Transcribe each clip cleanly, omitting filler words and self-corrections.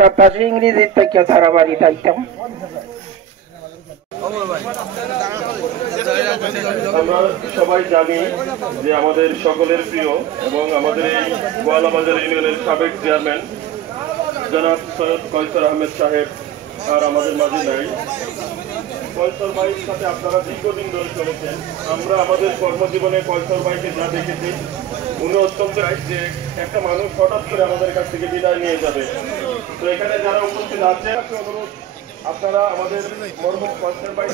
সাতাশি ইংরেজি থেকে তারা বাড়ি থাকতাম। আমরা সবাই জানি যে আমাদের সকলের প্রিয় এবং আমাদের এই গোয়ালাবাজার ইউনিয়নের সাবেক চেয়ারম্যান জনাব সৈয়দ কয়সর আহমেদ সাহেব আর আমাদের মাঝে নাই। কয়সর ভাইয়ের সাথে আপনারা দীর্ঘদিন ধরে চলেছেন। আমরা আমাদের কর্মজীবনে কয়সর ভাইকে যা দেখেছি, উনি অত্যন্ত যে একটা মানুষ হঠাৎ করে আমাদের কাছ থেকে বিদায় নিয়ে যাবে। তো এখানে যারা উপস্থিত আছে অনুরোধ আপনারা আমাদের মরহুম কয়সর ভাই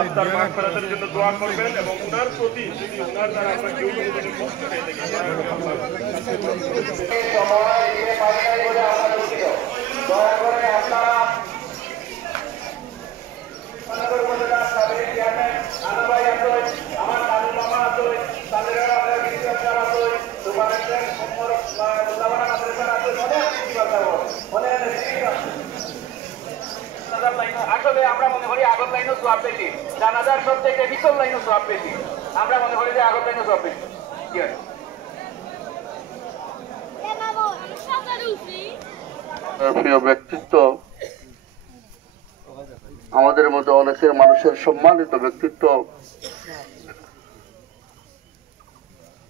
আপনার মাগফিরাতের জন্য দোয়া করবেন এবং ওনার প্রতি যদি ওনার দ্বারা আমরা কেউ কোনো কষ্ট পেয়ে থাকি আসলে আমরা মনে করি আগত লাইনও সওয়াব বেশি, জানাজার সবচেয়ে বিকল লাইনও সওয়াব বেশি। আমরা মনে করি যে আগত লাইনও সওয়াব বেশি। কি হয় প্রিয় ব্যক্তিত্ব, আমাদের মতো অনেকের মানুষের সম্মানিত ব্যক্তিত্ব,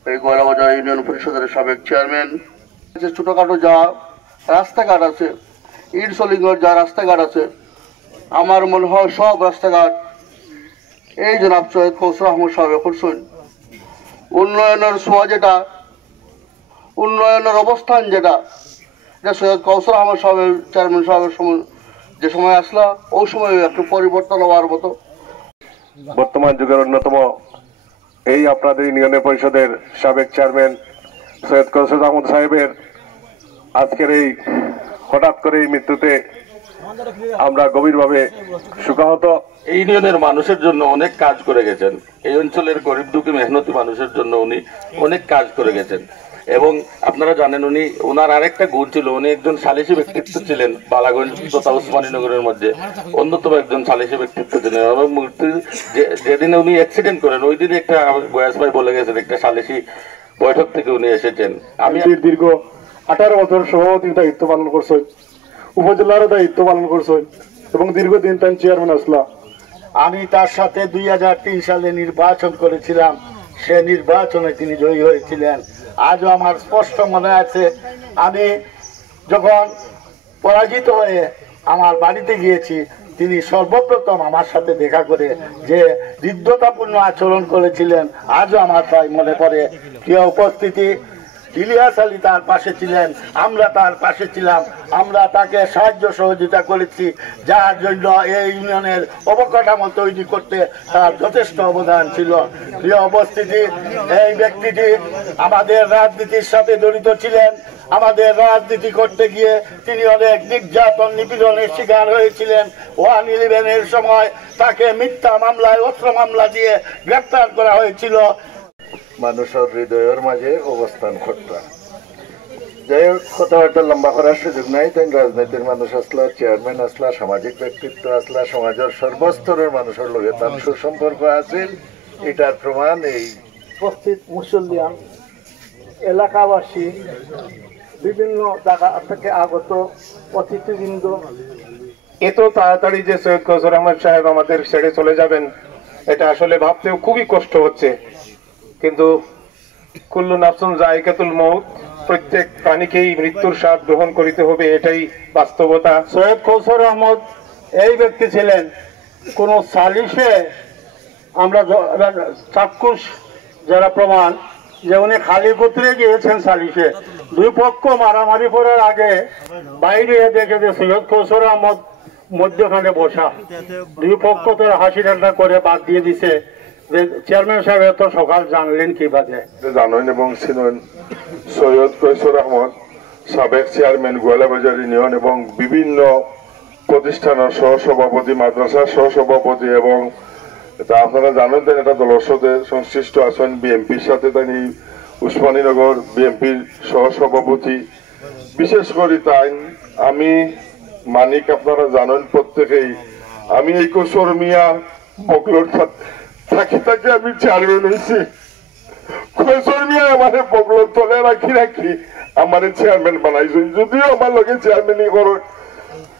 এই গোয়ালাবাজার ইউনিয়ন পরিষদের সাবেক চেয়ারম্যান। ছোটখাটো যা রাস্তাঘাট আছে, ইট সলিগর যা রাস্তাঘাট আছে, আমার মনে হয় সব রাস্তাঘাট এই জনাব সৈয়দ কৌসর আহমদ সাহেব করছেন। উন্নয়নের ছোঁয়া যেটা, উন্নয়নের অবস্থান যেটা সৈয়দ কৌসর আহমদ সাহেবের চেয়ারম্যান সাহেবের সময় যে সময় আসলা, ওই সময় একটু পরিবর্তন হওয়ার মতো। বর্তমান যুগের অন্যতম এই আপনাদের ইউনিয়ন পরিষদের সাবেক চেয়ারম্যান সৈয়দ কৌসর আহমদ সাহেবের আজকের এই হঠাৎ করে এই মৃত্যুতে আমরা গভীরভাবে শোকাহত। এই ইউনিয়নের মানুষের জন্য অনেক কাজ করে গেছেন। এই অঞ্চলের গরিব দুঃখী মেহনতি মানুষের জন্য উনি অনেক কাজ করে গেছেন এবং আপনারা জানেন উনি ওনার আরেকটা গুণ ছিল, উনি একজন সালিসি ব্যক্তিত্ব ছিলেন। বালাগঞ্জ তথা উসমানীনগরের মধ্যে অন্যতম একজন সালিসি ব্যক্তিত্ব ছিলেন এবং যেদিনে উনি অ্যাক্সিডেন্ট করেন ওই দিনে একটা বয়াস ভাই বলে গেছেন একটা সালিসি বৈঠক থেকে উনি এসেছেন। আমি দীর্ঘ 18 বছর সভাপতির দায়িত্ব পালন করছেন, উপজেলারও দায়িত্ব পালন করছেন এবং দীর্ঘদিন তার চেয়ারম্যান আসলাম। আমি তার সাথে 2003 সালে নির্বাচন করেছিলাম, সে নির্বাচনে তিনি জয়ী হয়েছিলেন। আজও আমার স্পষ্ট মনে আছে, আমি যখন পরাজিত হয়ে আমার বাড়িতে গিয়েছি, তিনি সর্বপ্রথম আমার সাথে দেখা করে যে হৃদ্যতাপূর্ণ আচরণ করেছিলেন, আজও আমার তাই মনে পড়ে। প্রিয় উপস্থিতি, ইলিয়াস আলী তার পাশে ছিলেন, আমরা তার পাশে ছিলাম, আমরা তাকে সাহায্য সহযোগিতা করেছি, যার জন্য এই ইউনিয়নের অবকাঠামো তৈরি করতে তার যথেষ্ট অবদান ছিল। প্রিয় উপস্থিতি, এই ব্যক্তিটি আমাদের রাজনীতির সাথে জড়িত ছিলেন। আমাদের রাজনীতি করতে গিয়ে তিনি অনেক নির্যাতন নিপীড়নের শিকার হয়েছিলেন। 111-এর সময় তাকে মিথ্যা মামলায় অস্ত্র মামলা দিয়ে গ্রেপ্তার করা হয়েছিল। মানুষের হৃদয়ের মাঝে অবস্থান করতা। যাই হোক, কথাবার্তা লম্বা করার সুযোগ নাই। তাই রাজনীতির মানুষ আসলা, চেয়ারম্যান আসলা, সামাজিক ব্যক্তিত্ব আসলা, সমাজের সর্বস্তরের মানুষের লগে তার সুসম্পর্ক আছে, এটার প্রমাণ এই উপস্থিত মুসল্লিয়ান, এলাকাবাসী, বিভিন্ন জায়গা থেকে আগত অতিথিবৃন্দ। এত তাড়াতাড়ি যে সৈয়দ কৌসর আহমদ সাহেব আমাদের ছেড়ে চলে যাবেন, এটা আসলে ভাবতেও খুবই কষ্ট হচ্ছে। কিন্তু কুল্লু নাফসুন যায়কাতুল মউত, প্রত্যেক প্রাণীকেই মৃত্যুর স্বাদ গ্রহণ করিতে হবে, এটাই বাস্তবতা। সৈয়দ কৌসর আহমদ এই ব্যক্তি ছিলেন, কোন সালিশে আমরা চাক্ষুষ যারা প্রমাণ যে উনি খালি পুত্রে গিয়েছেন সালিশে, দুই পক্ষ মারামারি করার আগে বাইরে দেখে যে সৈয়দ কৌসর আহমদ মধ্যখানে বসা, দুই পক্ষ তো হাসি ঠান্ডা করে বাদ দিয়ে দিছে। চেয়ারম্যান সাহেব এত সকাল জানলেন কিভাবে? জানেন এবং ছিলেন সৈয়দ কৌসর আহমদ সাবেক চেয়ারম্যান গোয়ালাবাজার ইউনিয়ন এবং বিভিন্ন প্রতিষ্ঠানের সহসভাপতি, মাদ্রাসার সহসভাপতি এবং আপনারা জানেন এটা দলের সাথে সংশ্লিষ্ট আছেন। বিএনপির সাথে তিনি উসমানীনগর বিএনপির সহসভাপতি। বিশেষ করে তাই আমি মানিক, আপনারা জানেন প্রত্যেকেই, আমি এই কৌসর মিয়া বকলোর থাকি থাকি আমি চেয়ারম্যান হয়েছি। কৌসর মিয়া আমার বকলোর তলে রাখি আমার চেয়ারম্যান বানাইছেন, যদিও আমার লোকে চেয়ারম্যানই করো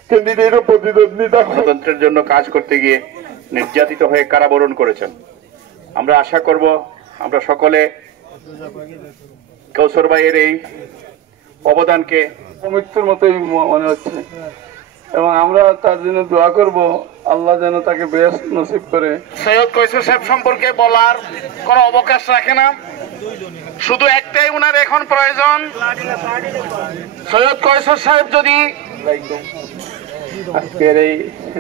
ক্যান্ডিডেটের প্রতিদ্বন্দ্বিতা গণতন্ত্রের জন্য কাজ করতে গিয়ে নির্যাতিত হয়ে কারাবরণ করেছেন। আমরা আশা করব আমরা সকলে কৌশর ভাইয়ের এই অবদানকে মৃত্যুর মতোই মনে হচ্ছে এবং আমরা তার জন্য দোয়া করব আল্লাহ যেন তাকে বেশ নসিব করে। সৈয়দ কৈশোর সাহেব সম্পর্কে বলার কোনো অবকাশ রাখে না, শুধু একটাই উনার এখন প্রয়োজন, সৈয়দ কৈশোর সাহেব যদি আজকের এই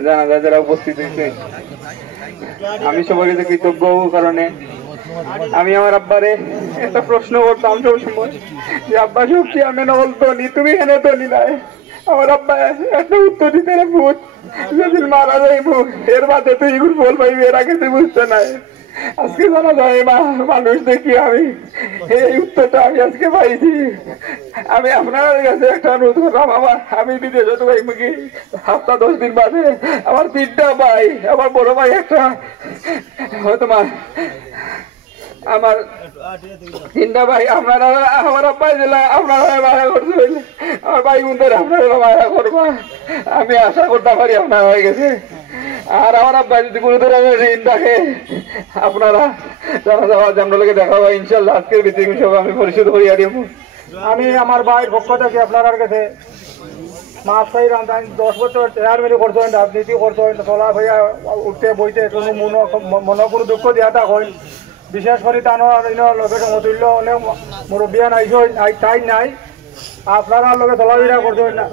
জানাজা যারা উপস্থিত হয়েছে আমি সবার কাছে কৃতজ্ঞ কারণে আমি আমার আব্বারে একটা প্রশ্ন করতাম সবসময় যে আব্বা সব চেয়ারম্যান বলতো নি তুমি এনে তো নি নাই, আমার আব্বা একটা উত্তর দিতে না ভূত যেদিন মারা যাইব এর বাদে তুই এগুলো বল পাইবি, এর আগে তুই বুঝতে নাই। আজকে জানা যায় মানুষ দেখি আমি এই উত্তরটা আমি আজকে পাইছি। আমি আপনার কাছে একটা অনুরোধ করলাম, আমি বিদেশে তো ভাই সপ্তাহ 10 দিন বাদে আমার 3টা ভাই, আমার বড় ভাই একটা, তোমার আমার 3টা ভাই, আপনারা আমার আব্বাই দিলা আপনারা মায়া করতে হইলে আমার ভাই বোনদের আপনারা মায়া করবা, আমি আশা করতে পারি আপনার হয়ে গেছে। আর আমার আব্বা যদি কোনো ধরনের ঋণ থাকে আপনারা জানা যাওয়া জানলোকে দেখাবো ইনশাল্লাহ। আজকের ভিত্তি সব আমি পরিশোধ করিয়া দিব। আমি আমার ভাইয়ের পক্ষ থেকে আপনার কাছে মাছ চাইলাম, 10 বছর চেয়ারম্যানই করছেন, রাজনীতি করছেন, চলা ভাইয়া উঠতে বইতে কোনো মনে কোনো দুঃখ দিয়া থাকেন, বিশেষ করে তানোর লোকের সমতুল্য অনেক মুরব্বিয়ান আইসেন তাই নাই, আপনারা লোকে চলাফেরা করছেন না,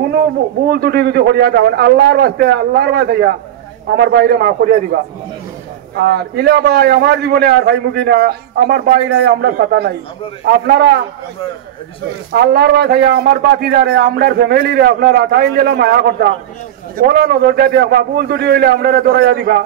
কোনো ভুল ত্রুটি যদি করিয়া থাকেন আল্লাহর বাস্তে আমার বাইরে মাফ করিয়া দিবা। আর ইলা ভাই আমার জীবনে আর ভাই মুখী না, আমার ভাই নাই, আমরা কথা নাই, আপনারা আল্লাহর ভাই থাইয়া আমার বাতি জানে আপনার ফ্যামিলিরে আপনারা তাই গেলে মায়া করতা বলা নজর দিয়ে দেখবা, ভুল ত্রুটি হইলে আপনারা দৌড়াইয়া দিবা।